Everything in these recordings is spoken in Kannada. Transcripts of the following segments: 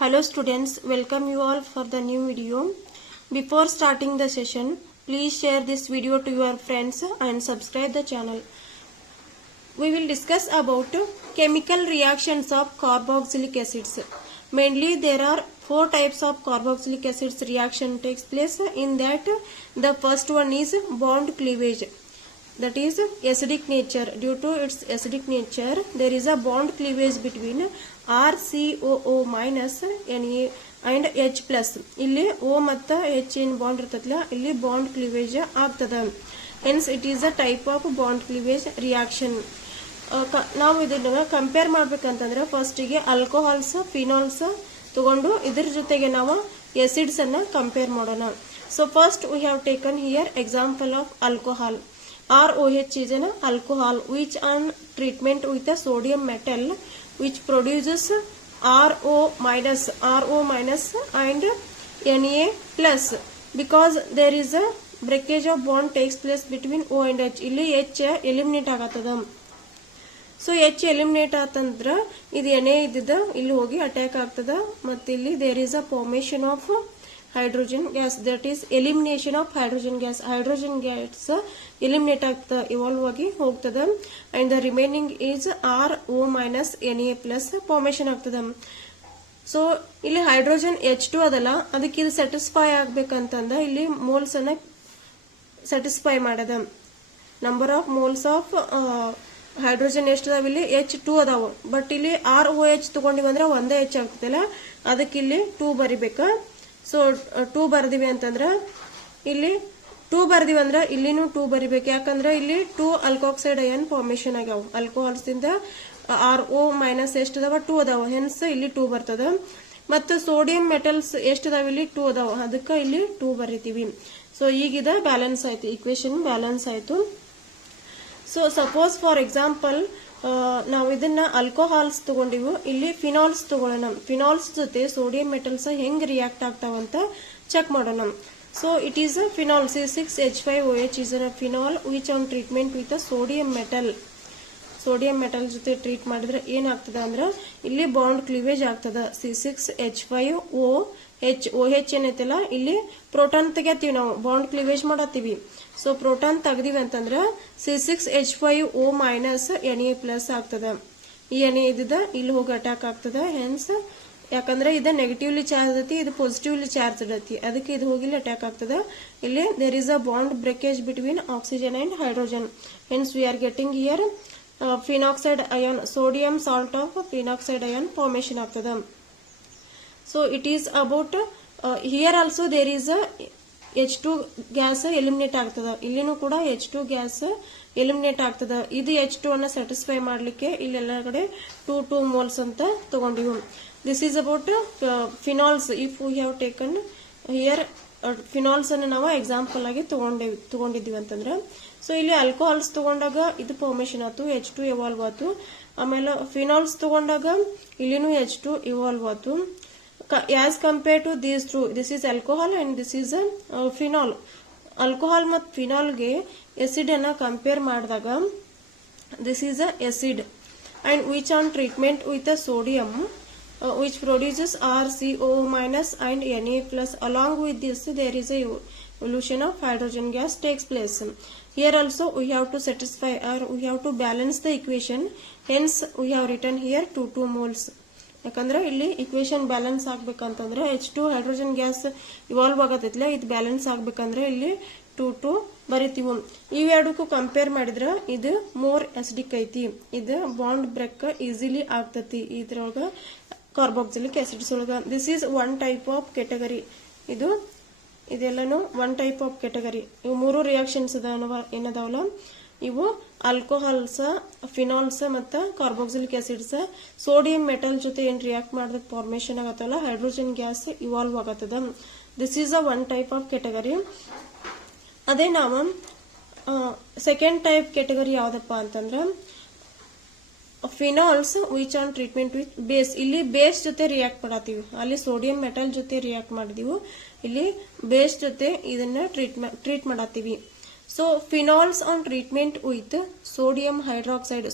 Hello students, welcome you all for the new video. Before starting the session, please share this video to your friends and subscribe the channel. We will discuss about chemical reactions of carboxylic acids. Mainly there are 4 types of carboxylic acids reaction takes place. In that the first one is bond cleavage. That is acidic nature. Due to its acidic nature, there is a bond cleavage between RCOO minus Na and H plus. ಇಲ್ಲಿ O ಮತ್ತು H in bond ಇರ್ತದಲ್ಲ, ಇಲ್ಲಿ bond cleavage ಆಗ್ತದ. Hence it is a type of bond cleavage reaction. ನಾವು ಇದನ್ನ ಕಂಪೇರ್ ಮಾಡ್ಬೇಕಂತಂದ್ರೆ ಫಸ್ಟ್ ಗೆ ಆಲ್ಕೋಹಾಲ್ಸ್ ಫಿನಾಲ್ಸ್ ತಗೊಂಡು ಇದರ ಜೊತೆಗೆ ನಾವು acids ಅನ್ನು ಕಂಪೇರ್ ಮಾಡೋಣ. So first we have taken here example of alcohol. ROH is an alcohol which on treatment with a sodium metal which produces RO minus and Na plus, because there is a breakage of bond takes place between O and H. ಇಲ್ಲಿ H eliminate ಆಗತ್ತದ. ಸೊ H eliminate ಆತಂದ್ರ ಇದು Na ಇದ್ದಿದ್ದ ಇಲ್ಲಿ ಹೋಗಿ ಅಟ್ಯಾಕ್ ಆಗ್ತದ ಮತ್ತೆ ಇಲ್ಲಿ there is a formation of hydrogen gas, that is elimination of hydrogen gas. Hydrogen gas eliminate ಆಗ್ತದ, evolve ಆಗಿ ಹೋಗ್ತದ and the remaining is RO minus Na plus formation ಆಗ್ತದ. ಸೊ ಇಲ್ಲಿ ಹೈಡ್ರೋಜನ್ H2 ಅದಲ್ಲ, ಅದಕ್ಕೆ ಇದು ಸ್ಯಾಟಿಸ್ಫೈ ಆಗ್ಬೇಕಂತಂದ ಇಲ್ಲಿ ಮೋಲ್ಸ್ ಅನ್ನ ಸ್ಯಾಟಿಸ್ಫೈ ಮಾಡದ. Number of moles of hydrogen ಎಷ್ಟದಾವ ಇಲ್ಲಿ H2 ಅದಾವ, ಬಟ್ ಇಲ್ಲಿ ROH ತಗೊಂಡಿವಂದ್ರೆ ಒಂದೇ H ಆಗ್ತದಲ್ಲ, ಅದಕ್ಕೆ ಇಲ್ಲಿ 2 ಬರಿಬೇಕ. ಸೊ 2 ಬರ್ದಿವಿ ಅಂತಂದ್ರ ಇಲ್ಲಿ 2 ಬರ್ದಿವಿ ಅಂದ್ರ ಇಲ್ಲಿನೂ 2 ಬರಿಬೇಕು, ಯಾಕಂದ್ರೆ ಇಲ್ಲಿ 2 ಆಲ್ಕೋಕ್ಸೈಡ್ ಅಯಾನ್ ಫಾರ್ಮೇಶನ್ ಆಗ್ಯಾವ. ಆಲ್ಕೋಹಾಲ್ಸ್ ದಿಂದ RO ಮೈನಸ್ ಎಷ್ಟದಾವ 2 ಅದಾವ, ಹೆನ್ಸ್ ಇಲ್ಲಿ 2 ಬರ್ತದ. ಮತ್ತು ಸೋಡಿಯಂ ಮೆಟಲ್ಸ್ ಎಷ್ಟದಾವ ಇಲ್ಲಿ 2 ಅದಾವ, ಅದಕ್ಕೆ ಇಲ್ಲಿ 2 ಬರಿತೀವಿ. ಸೊ ಈಗಿದ ಬ್ಯಾಲೆನ್ಸ್ ಆಯ್ತು, ಈಕ್ವೇಶನ್ ಬ್ಯಾಲೆನ್ಸ್ ಆಯ್ತು. ಸೊ ಸಪೋಸ್ ಫಾರ್ ಎಕ್ಸಾಂಪಲ್ ನಾವು ಇದನ್ನ ಆಲ್ಕೋಹಾಲ್ಸ್ ತಗೊಂಡಿವು, ಇಲ್ಲಿ ಫಿನಾಲ್ಸ್ ತಗೊಳ್ಳೋಣ. ಫಿನಾಲ್ಸ್ ಜೊತೆ ಸೋಡಿಯಂ ಮೆಟಲ್ಸ್ ಹೆಂಗ್ ರಿಯಾಕ್ಟ್ ಆಗ್ತಾವಂತ ಚೆಕ್ ಮಾಡೋಣ. So it is a phenol C6H5OH is a phenol which on treatment with a sodium metal. Sodium metal ಜೊತೆ ಟ್ರೀಟ್ ಮಾಡಿದ್ರೆ ಏನಾಗ್ತದ ಅಂದ್ರೆ ಇಲ್ಲಿ ಬಾಂಡ್ ಕ್ಲೀವೇಜ್ ಆಗ್ತದ. C6H5OH OH ಏನೈತಲ್ಲ, ಇಲ್ಲಿ ಪ್ರೋಟಾನ್ ತೆಗಿತೀವಿ ನಾವು, ಬಾಂಡ್ ಕ್ಲೀವೇಜ್ ಮಾಡತ್ತೀವಿ. ಸೊ ಪ್ರೋಟಾನ್ ತೆಗ್ದಿವಿ ಅಂತಂದ್ರ C6H5O minus Na plus ಆಗ್ತದ. ಈ Na ಇದ್ದ ಇಲ್ಲಿ ಹೋಗಿ ಅಟ್ಯಾಕ್ ಆಗ್ತದ. ಹೆನ್ಸ್ ಯಾಕಂದ್ರೆ ಇದು ನೆಗೆಟಿವ್ಲಿ ಚಾರ್ಜ್ ಐತಿ, ಇದು ಪಾಸಿಟಿವ್ಲಿ ಚಾರ್ಜ್ ಐತಿ, ಅದಕ್ಕೆ ಇದು ಹೋಗಿ ಅಟ್ಯಾಕ್ ಆಗ್ತದ. ಇಲ್ಲಿ there is a bond breakage between oxygen and hydrogen. Hence we are getting here phenoxide ion, sodium salt of phenoxide ion formation ಆಗ್ತದ. So it is about here also there is a H2 gas eliminate ಆಗ್ತದ. ಇಲ್ಲಿನೂ ಕೂಡ H2 ಗ್ಯಾಸ್ ಎಲಿಮಿನೇಟ್ ಆಗ್ತದ. ಇದು H2 ಅನ್ನ ಸ್ಯಾಟಿಸ್ಫೈ ಮಾಡ್ಲಿಕ್ಕೆ ಇಲ್ಲೆಲ್ಲ ಕಡೆ 2 ಮೋಲ್ಸ್ ಅಂತ ತಗೊಂಡಿವು. This is about phenols. If we have taken here phenols ಅನ್ನು ನಾವು ಎಕ್ಸಾಂಪಲ್ ಆಗಿ ತಗೊಂಡಿದ್ವಿ ಅಂತಂದ್ರೆ, ಸೊ ಇಲ್ಲಿ ಆಲ್ಕೋಹಾಲ್ಸ್ ತಗೊಂಡಾಗ ಇದು ಫಾರ್ಮೇಶನ್ ಆಯ್ತು, H2 ಎವಾಲ್ವ್ ಆಯ್ತು. ಆಮೇಲೆ ಫಿನಾಲ್ಸ್ ತಗೊಂಡಾಗ ಇಲ್ಲಿನೂ H2 ಎವಾಲ್ವ್ ಆಯ್ತು. As compared to these two, this is alcohol and this is a phenol. Alcohol ಮತ್ತು phenol ಗೆ acid ಅನ್ನ ಕಂಪೇರ್ ಮಾಡಿದಾಗ this is a acid and which on treatment with a sodium which produces RCO minus and Na plus. Along with this there is a evolution of hydrogen gas takes place. Here also we have to satisfy or we have to balance the equation. Hence we have written here 2 moles. ಯಾಕಂದ್ರೆ ಇಲ್ಲಿ ಇಕ್ವೇಶನ್ ಬ್ಯಾಲೆನ್ಸ್ ಆಗ್ಬೇಕಂತಂದ್ರೆ H2 ಹೈಡ್ರೋಜನ್ ಗ್ಯಾಸ್ ಇವಾಲ್ವ್ ಆಗತ್ತೈತಿಲ್ಲ, ಇದು ಬ್ಯಾಲೆನ್ಸ್ ಆಗ್ಬೇಕಂದ್ರೆ ಇಲ್ಲಿ 2 ಬರಿತೀವಿ. ಇವೆರಡಕ್ಕೂ ಕಂಪೇರ್ ಮಾಡಿದ್ರ ಇದು ಮೋರ್ ಅಸಿಡಿಕ್ ಐತಿ, ಇದು ಬಾಂಡ್ ಬ್ರೇಕ್ ಈಸಿಲಿ ಆಗ್ತತಿ ಇದ್ರೊಳಗ ಕಾರ್ಬಾಕ್ಸಿಲಿಕ್ ಆಸಿಡ್ಸ್ ಒಳಗ. This is 1 type of category. ಇದೆಲ್ಲನೂ 1 ಟೈಪ್ ಆಫ್ ಕೆಟಗರಿ. ಇವು 3 ರಿಯಾಕ್ಷನ್ಸ್ ಏನದಾವಲ್ಲ, ಇವು ಆಲ್ಕೋಹಾಲ್ಸ್, ಫಿನಾಲ್ಸ್ ಮತ್ತು ಕಾರ್ಬಾಕ್ಸಿಲಿಕ್ ಆಸಿಡ್ಸ್. ಸೋಡಿಯಂ ಮೆಟಲ್ ಜೊತೆ ಏನ್ ರಿಯಾಕ್ಟ್ ಮಾಡಿದ ಫಾರ್ಮೇಶನ್ ಆಗತ್ತಲ್ಲ, ಹೈಡ್ರೋಜನ್ ಗ್ಯಾಸ್ ಇವಾಲ್ವ್ ಆಗತ್ತದ. This is a 1 type of category. ಅದೇ ನಾವು ಸೆಕೆಂಡ್ ಟೈಪ್ ಕೆಟಗರಿ ಯಾವ್ದಪ್ಪ ಅಂತಂದ್ರ phenols which on treatment with base. ಇಲ್ಲಿ ಬೇಸ್ ಜೊತೆ ರಿಯಾಕ್ಟ್ ಮಾಡತ್ತೀವಿ, ಅಲ್ಲಿ ಸೋಡಿಯಂ ಮೆಟಲ್ ಜೊತೆ ರಿಯಾಕ್ಟ್ ಮಾಡಿದೀವಿ, ಇಲ್ಲಿ ಬೇಸ್ ಜೊತೆ ಇದನ್ನ ಟ್ರೀಟ್ ಮಾಡತ್ತೀವಿ. So phenols on treatment with sodium hydroxide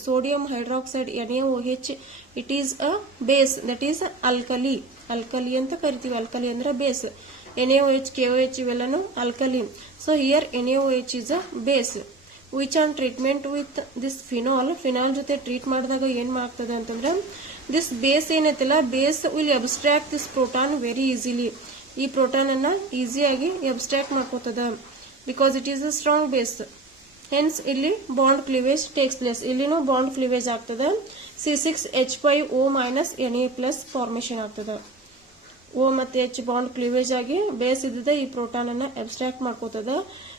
NaOH it is a base, that is alkali. Alkali ಅಂತ ಕರಿತೀವಿ. ಅಲ್ಕಲಿ ಅಂದ್ರೆ ಬೇಸ್. NaOH, KOH ಇವೆಲ್ಲನು alkali. So here NaOH is a base. Which on treatment with this phenol, phenol ಜೊತೆ ಟ್ರೀಟ್ ಮಾಡಿದಾಗ ಏನ್ ಮಾಡ್ತದೆ ಅಂತಂದ್ರೆ ದಿಸ್ ಬೇಸ್ ಏನೈತಿಲ್ಲ, base will abstract this proton very easily. ಈ ಪ್ರೋಟಾನ್ ಅನ್ನ ಈಸಿಯಾಗಿ ಅಬ್ಸ್ಟ್ರಾಕ್ಟ್ ಮಾಡ್ಕೋತದ, because it is a strong base. Hence ಇಲ್ಲಿ ಬಾಂಡ್ ಕ್ಲೀವೇಜ್ ಟೇಕ್ಸ್ ಪ್ಲೇಸ್. ಇಲ್ಲಿನೂ ಬಾಂಡ್ ಕ್ಲೀವೇಜ್ ಆಗ್ತದೆ. C6H5O Na+ ಫಾರ್ಮೇಶನ್ ಆಗ್ತದೆ. O ಮತ್ತೆ H ಬಾಂಡ್ ಕ್ಲೀವೇಜ್ ಆಗಿ ಬೇಸ್ ಇದ್ದದ ಈ ಪ್ರೋಟಾನ್ ಅನ್ನ ಅಬ್ಸ್ಟ್ರಾಕ್ಟ್ ಮಾಡ್ಕೋತದ.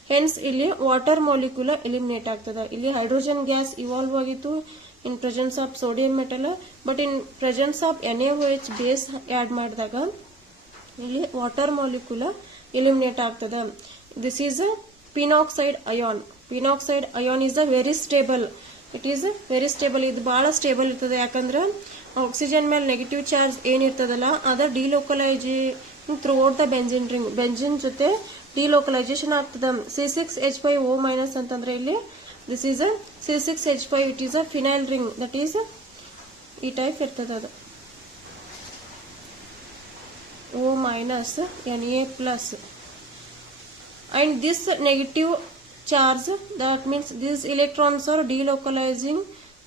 ಹೆನ್ಸ್ ಇಲ್ಲಿ ವಾಟರ್ ಮಾಲಿಕ್ಯೂಲ್ ಎಲಿಮಿನೇಟ್ ಆಗ್ತದ. ಇಲ್ಲಿ ಹೈಡ್ರೋಜನ್ ಗ್ಯಾಸ್ ಇವಾಲ್ವ್ ಆಗಿತ್ತು in presence of sodium metal, but in presence of NaOH base add ಮಾಡಿದಾಗ ಇಲ್ಲಿ ವಾಟರ್ ಮಾಲಿಕ್ಯೂಲ್ ಎಲಿಮಿನೇಟ್ ಆಗ್ತದ. This is a phenoxide ion. Phenoxide ion is a very stable. It is very stable. ಇದು ಬಹಳ ಸ್ಟೇಬಲ್ ಇರ್ತದೆ. ಯಾಕಂದ್ರೆ ಆಕ್ಸಿಜನ್ ಮೇಲೆ ನೆಗೆಟಿವ್ ಚಾರ್ಜ್ ಏನಿರ್ತದಲ್ಲ ಅದ delocalisation throughout the benzene ring. Benzene ಜೊತೆ ಡಿಲೋಕಲೈಸೇಷನ್ ಆಗ್ತದ. C6H5O- ಅಂತಂದ್ರೆ ಇಲ್ಲಿ this is a C6H5. It is a phenyl ring. That is ಈ ಟೈಪ್ ಇರ್ತದ. ಅದು O- Na+. And this negative charge, that means these electrons are delocalizing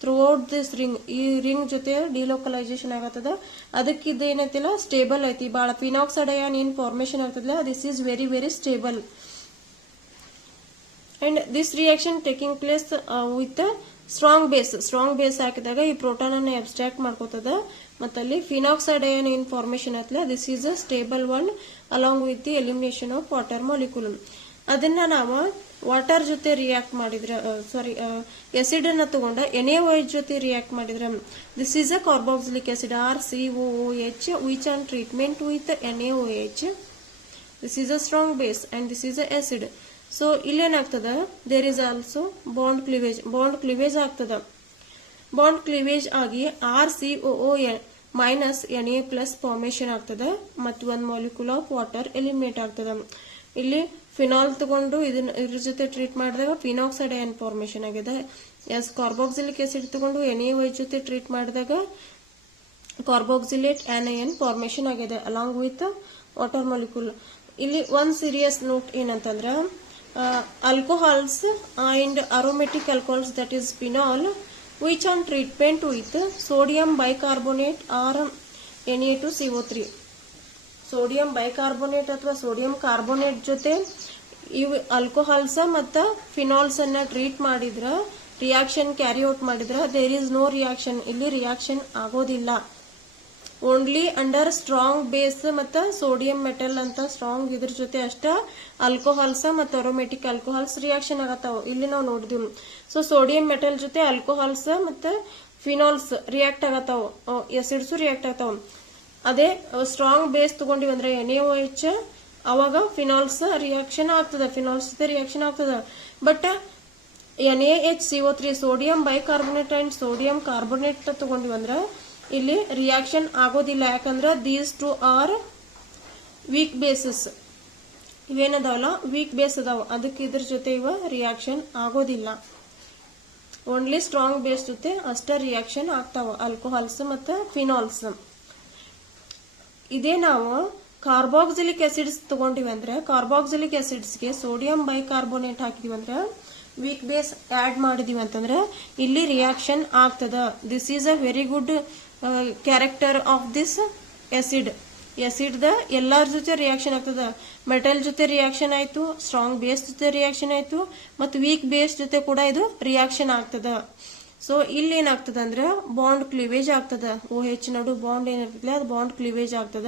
throughout this ring. ಈ ರಿಂಗ್ ಜೊತೆ ಡಿಲೋಕಲೈಸೇಷನ್ ಆಗತ್ತದ. ಅದಕ್ಕೆ ಇದೇನೈತಿಲ್ಲ ಸ್ಟೇಬಲ್ ಐತಿ. ಬಹಳ ಫಿನಾಕ್ಸೈಡ್ ಅಯಾನ್ ಏನ್ ಫಾರ್ಮೇಶನ್ ಆಗ್ತದಲ್ಲ, this is very very stable. And this reaction taking place with strong base. Strong base ಹಾಕಿದಾಗ ಈ ಪ್ರೋಟಾನ್ ಅನ್ನ ಅಬ್ಸ್ಟ್ರಾಕ್ಟ್ ಮಾಡ್ಕೋತದ. ಮತ್ತಲ್ಲಿ ಫಿನಾಕ್ಸೈಡ್ ಅಯಾನ್ ಏನ್ ಫಾರ್ಮೇಶನ್ ಆಗ್ತಲ್ಲ, this is a stable one along with the elimination of water molecule. ಅದನ್ನ ನಾವು ವಾಟರ್ ಜೊತೆ ರಿಯಾಕ್ಟ್ ಮಾಡಿದ್ರೆ, ಎಸಿಡ್ ಅನ್ನ ತಗೊಂಡ NaOH ಜೊತೆ ರಿಯಾಕ್ಟ್ ಮಾಡಿದ್ರೆ this is a carboxylic acid RCOOH. Which on treatment with NaOH, this is a strong base and this is a acid. So ಇಲ್ಲೇನಾಗ್ತದ, there is also bond cleavage. Bond cleavage ಆಗ್ತದ. ಬಾಂಡ್ ಕ್ಲೀವೇಜ್ ಆಗಿ RCOO- Na+ ಫಾರ್ಮೇಶನ್ ಆಗ್ತದ. ಮತ್ತು ಒಂದ್ ಮಾಲಿಕ್ಯೂಲ್ ಆಫ್ ವಾಟರ್ ಎಲಿಮಿನೇಟ್ ಆಗ್ತದ. ಇಲ್ಲಿ ಫಿನಾಲ್ ತಗೊಂಡು ಇದ್ರ ಜೊತೆ ಟ್ರೀಟ್ ಮಾಡಿದಾಗ ಫಿನಾಕ್ಸೈಡ್ ಅಯಾನ್ ಫಾರ್ಮೇಶನ್ ಆಗಿದೆ. ಕಾರ್ಬಾಕ್ಸಿಲಿಕ್ ಆಸಿಡ್ ತಗೊಂಡು NaOH ಜೊತೆ ಟ್ರೀಟ್ ಮಾಡಿದಾಗ ಕಾರ್ಬಾಕ್ಸಿಲೇಟ್ ಆನಯನ್ ಫಾರ್ಮೇಶನ್ ಆಗಿದೆ ಅಲಾಂಗ್ ವಿತ್ ವಾಟರ್ ಮಾಲಿಕ್ಯೂಲ್. ಇಲ್ಲಿ ಒಂದ್ ಸೀರಿಯಸ್ ನೋಟ್ ಏನಂತಂದ್ರ alcohols and aromatic alcohols, that is phenol, which on treatment with sodium bicarbonate or Na2CO3. Sodium bicarbonate ಅಥವಾ ಸೋಡಿಯಂ ಕಾರ್ಬೋನೇಟ್ ಜೊತೆ ಇವು ಆಲ್ಕೋಹಾಲ್ಸ್ ಮತ್ತು ಫಿನಾಲ್ಸ್ ಅನ್ನ ಟ್ರೀಟ್ ಮಾಡಿದ್ರ, ರಿಯಾಕ್ಷನ್ ಕ್ಯಾರಿ ಔಟ್ ಮಾಡಿದ್ರ, ದೇರ್ ಈಸ್ ನೋ ರಿಯಾಕ್ಷನ್. ಇಲ್ಲಿ ರಿಯಾಕ್ಷನ್ ಆಗೋದಿಲ್ಲ. ಓನ್ಲಿ ಅಂಡರ್ ಸ್ಟ್ರಾಂಗ್ ಬೇಸ್ ಮತ್ತು ಸೋಡಿಯಂ ಮೆಟಲ್ ಅಂತ ಸ್ಟ್ರಾಂಗ್ ಇದ್ರ ಜೊತೆ ಅಷ್ಟ ಆಲ್ಕೋಹಾಲ್ಸ್ ಮತ್ತು ಅರೋಮೆಟಿಕ್ ಆಲ್ಕೋಹಾಲ್ಸ್ ರಿಯಾಕ್ಷನ್ ಆಗತ್ತಾವ. ಇಲ್ಲಿ ನಾವು ನೋಡಿದ್ವಿ. ಸೊ ಸೋಡಿಯಂ ಮೆಟಲ್ ಜೊತೆ ಆಲ್ಕೋಹಾಲ್ಸ್ ಮತ್ತು ಫಿನಾಲ್ಸ್ ರಿಯಾಕ್ಟ್ ಆಗತ್ತಾವ, ಎಸಿಡ್ಸ್ ರಿಯಾಕ್ಟ್ ಆಗ್ತಾವ. ಅದೇ ಸ್ಟ್ರಾಂಗ್ ಬೇಸ್ ತಗೊಂಡಿವಿ ಅಂದ್ರೆ NaOH, ಅವಾಗ ಫಿನಾಲ್ಸ್ ರಿಯಾಕ್ಷನ್ ಆಗ್ತದ. ಫಿನಾಲ್ಸ್ ಜೊತೆ ರಿಯಾಕ್ಷನ್ ಆಗ್ತದ. But NaHCO3 sodium bicarbonate and sodium carbonate ತಗೊಂಡಿವಿ ಅಂದ್ರೆ ಇಲ್ಲಿ ರಿಯಾಕ್ಷನ್ ಆಗೋದಿಲ್ಲ. ಯಾಕಂದ್ರೆ these two are weak bases. ಇವೇನದಾವಲ್ಲ ವೀಕ್ ಬೇಸ್ ಅದಾವ, ಅದಕ್ಕೆ ಇದ್ರ ಜೊತೆ ಇವ ರಿಯಾಕ್ಷನ್ ಆಗೋದಿಲ್ಲ. ಓನ್ಲಿ ಸ್ಟ್ರಾಂಗ್ ಬೇಸ್ ಜೊತೆ ಅಷ್ಟ ರಿಯಾಕ್ಷನ್ ಆಗ್ತಾವ, ಆಲ್ಕೋಹಾಲ್ಸ್ ಮತ್ತು ಫಿನಾಲ್ಸ್. ಇದೇ ನಾವು ಕಾರ್ಬಾಕ್ಸಿಲಿಕ್ ಆಸಿಡ್ಸ್ ತಗೊಂಡಿವಿ ಅಂದ್ರೆ ಕಾರ್ಬಾಕ್ಸಿಲಿಕ್ ಆಸಿಡ್ಸ್ಗೆ ಸೋಡಿಯಂ ಬೈಕಾರ್ಬೋನೇಟ್ ಹಾಕಿದೀವಿ ಅಂದ್ರೆ ವೀಕ್ ಬೇಸ್ ಆಡ್ ಮಾಡಿದೀವಿ ಅಂತಂದ್ರೆ ಇಲ್ಲಿ ರಿಯಾಕ್ಷನ್ ಆಗ್ತದ. This is a very good character of this acid. Acid the ಎಲ್ಲಾರ ಜೊತೆ ರಿಯಾಕ್ಷನ್ ಆಗ್ತದ. ಮೆಟಲ್ ಜೊತೆ ರಿಯಾಕ್ಷನ್ ಆಯ್ತು, ಸ್ಟ್ರಾಂಗ್ ಬೇಸ್ ಜೊತೆ ರಿಯಾಕ್ಷನ್ ಆಯ್ತು, ಮತ್ತು ವೀಕ್ ಬೇಸ್ ಜೊತೆ ಕೂಡ ಇದು ರಿಯಾಕ್ಷನ್ ಆಗ್ತದ. ಸೊ ಇಲ್ಲಿ ಏನಾಗ್ತದ ಅಂದ್ರೆ ಬಾಂಡ್ ಕ್ಲೀವೇಜ್ ಆಗ್ತದ. OH ನಡು ಬಾಂಡ್ ಏನಿರ್ತದೆ ಅದು ಬಾಂಡ್ ಕ್ಲೀವೇಜ್ ಆಗ್ತದ.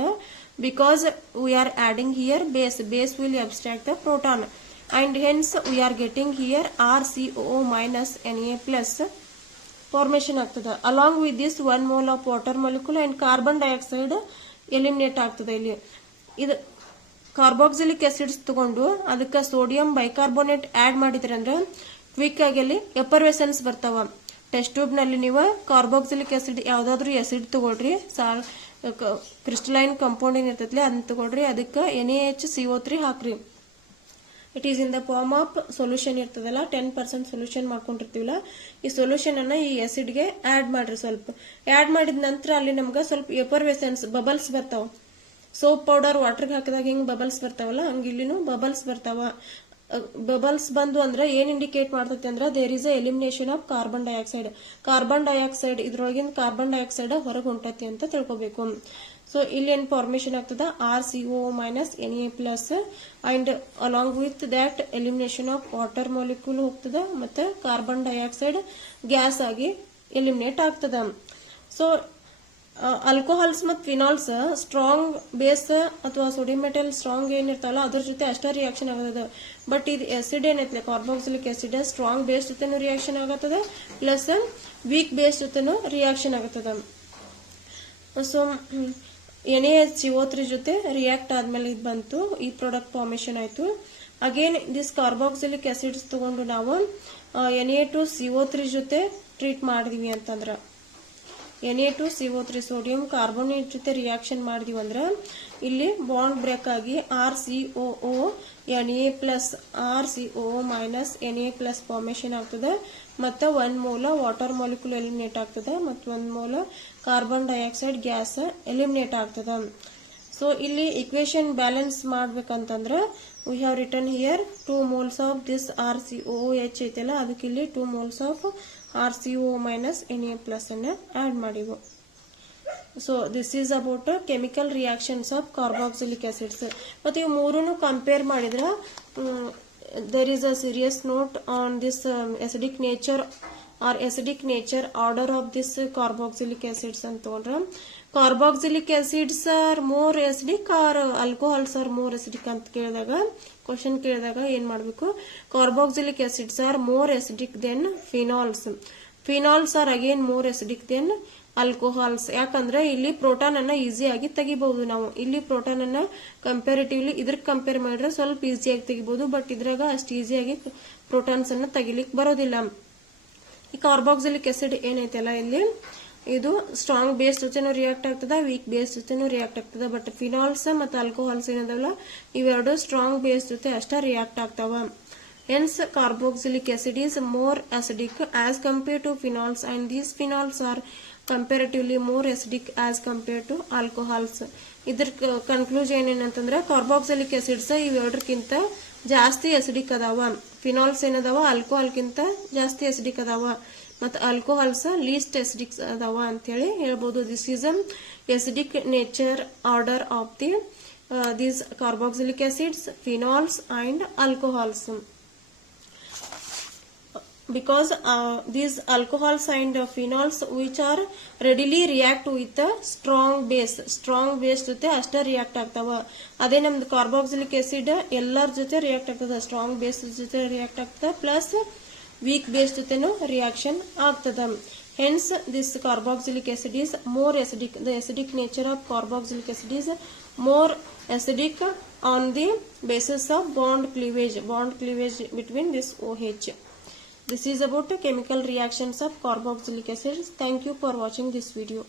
Because we are adding here base. Base will abstract the proton and hence we are getting here RCOO- Na+ formation ಆಗ್ತದ. along with this 1 mole of water molecule and carbon dioxide eliminate ಆಗ್ತದ. ಇಲ್ಲಿ ಇದು ಕಾರ್ಬಾಕ್ಸಿಲಿಕ್ ಆಸಿಡ್ಸ್ ತಗೊಂಡು ಅದಕ್ಕೆ ಸೋಡಿಯಂ ಬೈಕಾರ್ಬೋನೇಟ್ ಆಡ್ ಮಾಡಿದ್ರೆ ಅಂದ್ರೆ ಕ್ವಿಕ್ ಆಗಿ ಅಲ್ಲಿ ಎಪರ್ವೆಸೆನ್ಸ್ ಬರ್ತಾವ. ಟೆಸ್ಟ್ ಟ್ಯೂಬ್ ನಲ್ಲಿ ನೀವು ಕಾರ್ಬಾಕ್ಸಿಲಿಕ್ ಆಸಿಡ್ ಯಾವ್ದಾದ್ರು ಆಸಿಡ್ ತಗೊಳ್ರಿ, ಕ್ರಿಸ್ಟಲೈನ್ ಕಂಪೌಂಡ್ ಏನಿರ್ತೈತಿ ಅದನ್ನ ತಗೊಳ್ರಿ, ಅದಕ್ಕೆ NaHCO3 ಹಾಕ್ರಿ. It is in the form of solution ಇರ್ತದಲ್ಲ 10% ಸೊಲ್ಯೂಷನ್ ಮಾಡ್ಕೊಂಡಿರ್ತೀವಲ್ಲ ಈ ಸೊಲ್ಯೂಷನ್ ಅನ್ನ ಈ ಆಸಿಡ್ ಗೆ ಆಡ್ ಮಾಡ್ರಿ. ಸ್ವಲ್ಪ ಆಡ್ ಮಾಡಿದ ನಂತರ ಅಲ್ಲಿ ನಮ್ಗ ಸ್ವಲ್ಪ ಎಫರ್ವೆಸೆನ್ಸ್ ಬಬಲ್ಸ್ ಬರ್ತಾವ. ಸೋಪ್ ಪೌಡರ್ ವಾಟರ್ಗೆ ಹಾಕಿದಾಗ ಹಿಂಗ್ ಬಬಲ್ಸ್ ಬರ್ತಾವಲ್ಲ ಹಂಗ ಇಲ್ಲಿನೂ ಬಬಲ್ಸ್ ಬರ್ತಾವ. ಬಬಲ್ಸ್ ಬಂದು ಅಂದ್ರೆ ಏನ್ ಇಂಡಿಕೇಟ್ ಮಾಡ್ತೈತಿ ಅಂದ್ರೆ there is a elimination of carbon dioxide. Carbon dioxide ಇದ್ರೊಳಗಿನ ಕಾರ್ಬನ್ ಡೈಆಕ್ಸೈಡ್ ಹೊರಗೆ ಹೊಂಟತಿ ಅಂತ ತಿಳ್ಕೊಬೇಕು. ಸೊ ಇಲ್ಲಿ ಏನ್ ಫಾರ್ಮೇಶನ್ ಆಗ್ತದ RCO minus Na+ and along with that elimination of water molecule ಹೋಗ್ತದ ಮತ್ತೆ ಕಾರ್ಬನ್ ಡೈಆಕ್ಸೈಡ್ ಗ್ಯಾಸ್ ಆಗಿ ಎಲಿಮಿನೇಟ್ ಆಗ್ತದ. ಸೊ ಆಲ್ಕೋಹಾಲ್ಸ್ ಮತ್ತು ಫಿನಾಲ್ಸ್ ಸ್ಟ್ರಾಂಗ್ ಬೇಸ್ ಅಥವಾ ಸೋಡಿಯಂ ಮೆಟಲ್ ಸ್ಟ್ರಾಂಗ್ ಏನಿರ್ತಾವಲ್ಲ ಅದ್ರ ಜೊತೆ ಅಷ್ಟೇ ರಿಯಾಕ್ಷನ್ ಆಗತ್ತದ. ಬಟ್ ಇದು ಆಸಿಡ್ ಏನೈತಿ ಕಾರ್ಬಾಕ್ಸಿಲಿಕ್ ಆಸಿಡ್ ಸ್ಟ್ರಾಂಗ್ ಬೇಸ್ ಜೊತೆನೂ ರಿಯಾಕ್ಷನ್ ಆಗತ್ತದ ಪ್ಲಸ್ ವೀಕ್ ಬೇಸ್ ಜೊತೆನೂ ರಿಯಾಕ್ಷನ್ ಆಗತ್ತದ. ಸೊ NaCO3 ಜೊತೆ ರಿಯಾಕ್ಟ್ ಆದ್ಮೇಲೆ ಇದು ಬಂತು, ಈ ಪ್ರಾಡಕ್ಟ್ ಫಾರ್ಮೇಶನ್ ಆಯ್ತು. ಅಗೇನ್ ದಿಸ್ ಕಾರ್ಬಾಕ್ಸಿಲಿಕ್ ಆಸಿಡ್ಸ್ ತಗೊಂಡು ನಾವು Na2CO3 ಜೊತೆ ಟ್ರೀಟ್ ಮಾಡಿದ್ವಿ ಅಂತಂದ್ರ Na2CO3 ಸೋಡಿಯಂ ಕಾರ್ಬೋನೇಟ್ ಜೊತೆ ರಿಯಾಕ್ಷನ್ ಮಾಡಿದೀವಿ ಅಂದ್ರ ಇಲ್ಲಿ ಬಾಂಡ್ ಬ್ರೇಕ್ ಆಗಿ RCOO Na+ RCOO minus Na+ formation ಆಗ್ತದೆ. ಮತ್ತೆ 1 ಮೋಲ್ ವಾಟರ್ ಮಾಲಿಕ್ಯೂಲ್ ಎಲಿಮಿನೇಟ್ ಆಗ್ತದೆ ಮತ್ತು 1 mole carbon dioxide gas eliminate ಆಗ್ತದೆ. ಸೊ ಇಲ್ಲಿ ಇಕ್ವೇಶನ್ ಬ್ಯಾಲೆನ್ಸ್ ಮಾಡ್ಬೇಕಂತಂದ್ರೆ we have written here 2 moles of this RCOOH ಐತಲ್ಲ ಅದಕ್ಕೆ ಇಲ್ಲಿ 2 moles of RCOO minus Na+ ಅನ್ನ ಆಡ್ ಮಾಡಿವು. So this is about chemical reactions of carboxylic acids. ಮತ್ತು ಇವು ಮೂರನ್ನು ಕಂಪೇರ್ ಮಾಡಿದ್ರೆ there is a serious note on this acidic nature or acidic nature order of this carboxylic acids ಅಂತ ತಗೊಂಡ್ರೆ carboxylic acids are more acidic or alcohols are more acidic ಅಂತ ಕೇಳಿದಾಗ ಕ್ವಶನ್ ಕೇಳಿದಾಗ ಏನ್ ಮಾಡಬೇಕು, carboxylic acids are more acidic than phenols. Phenols are again more acidic than alcohols. ಯಾಕಂದ್ರೆ ಇಲ್ಲಿ ಪ್ರೋಟಾನ್ ಅನ್ನ ಈಸಿಯಾಗಿ ತೆಗಿಬಹುದು ನಾವು. ಇಲ್ಲಿ ಪ್ರೋಟಾನ್ ಅನ್ನ ಕಂಪ್ಯಾರಿಟಿವ್ಲಿ ಇದ್ರಕ್ ಕಂಪೇರ್ ಮಾಡಿದ್ರೆ ಸ್ವಲ್ಪ ಈಸಿಯಾಗಿ ತೆಗಿಬಹುದು, ಬಟ್ ಇದ್ರಾಗ ಅಷ್ಟು ಈಸಿಯಾಗಿ ಪ್ರೋಟಾನ್ಸ್ ಅನ್ನ ತೆಗಿಲಿಕ್ಕೆ ಬರೋದಿಲ್ಲ. ಈ ಕಾರ್ಬಾಕ್ಸಿಲಿಕ್ ಆಸಿಡ್ ಏನೈತಲ್ಲ ಇಲ್ಲಿ ಇದು ಸ್ಟ್ರಾಂಗ್ ಬೇಸ್ ಜೊತೆನೂ ರಿಯಾಕ್ಟ್ ಆಗ್ತದ, ವೀಕ್ ಬೇಸ್ ಜೊತೆನೂ ರಿಯಾಕ್ಟ್ ಆಗ್ತದ. ಬಟ್ ಫಿನಾಲ್ಸ್ ಮತ್ತು ಆಲ್ಕೋಹಾಲ್ಸ್ ಏನದಲ್ಲ ಇವೆರಡು ಸ್ಟ್ರಾಂಗ್ ಬೇಸ್ ಜೊತೆ ಅಷ್ಟೇ ರಿಯಾಕ್ಟ್ ಆಗ್ತಾವ. Hence carboxylic acid is more acidic as compared to phenols and these phenols are comparatively more acidic as compared to alcohols. ಇದರ ಕನ್ಕ್ಲೂಷನ್ ಏನಂತಂದ್ರೆ ಕಾರ್ಬಾಕ್ಸಿಲಿಕ್ ಆಸಿಡ್ಸ್ ಇವೆರಡಕ್ಕಿಂತ ಜಾಸ್ತಿ ಅಸಿಡಿಕ್ ಅದಾವ. ಫಿನಾಲ್ಸ್ ಏನದಾವ ಆಲ್ಕೋಹಾಲ್ಗಿಂತ ಜಾಸ್ತಿ ಅಸಿಡಿಕ್ ಅದಾವ ಮತ್ತು ಆಲ್ಕೋಹಾಲ್ಸ್ ಲೀಸ್ಟ್ ಅಸಿಡಿಕ್ ಅದಾವ ಅಂತ ಹೇಳಿ ಹೇಳ್ಬೋದು. This is acidic nature order of the these carboxylic acids, phenols and alcohols. Because these alcohols and phenols which are readily react with a strong base ಜೊತೆ ಅಷ್ಟೇ ರಿಯಾಕ್ಟ್ ಆಗ್ತಾವ. ಅದೇ ನಮ್ದು ಕಾರ್ಬಾಕ್ಸಿಲಿಕ್ ಆಸಿಡ್ ಎಲ್ಲರ ಜೊತೆ ರಿಯಾಕ್ಟ್ ಆಗ್ತದ, ಸ್ಟ್ರಾಂಗ್ ಬೇಸ್ ಜೊತೆ ರಿಯಾಕ್ಟ್ ಆಗ್ತದ ಪ್ಲಸ್ ವೀಕ್ ಬೇಸ್ ಜೊತೆನೂ ರಿಯಾಕ್ಷನ್ ಆಗ್ತದ. Hence this carboxylic acid is more acidic. The acidic nature of carboxylic acid is more acidic on the basis of bond cleavage between this OH. This is about the chemical reactions of carboxylic acids. Thank you for watching this video.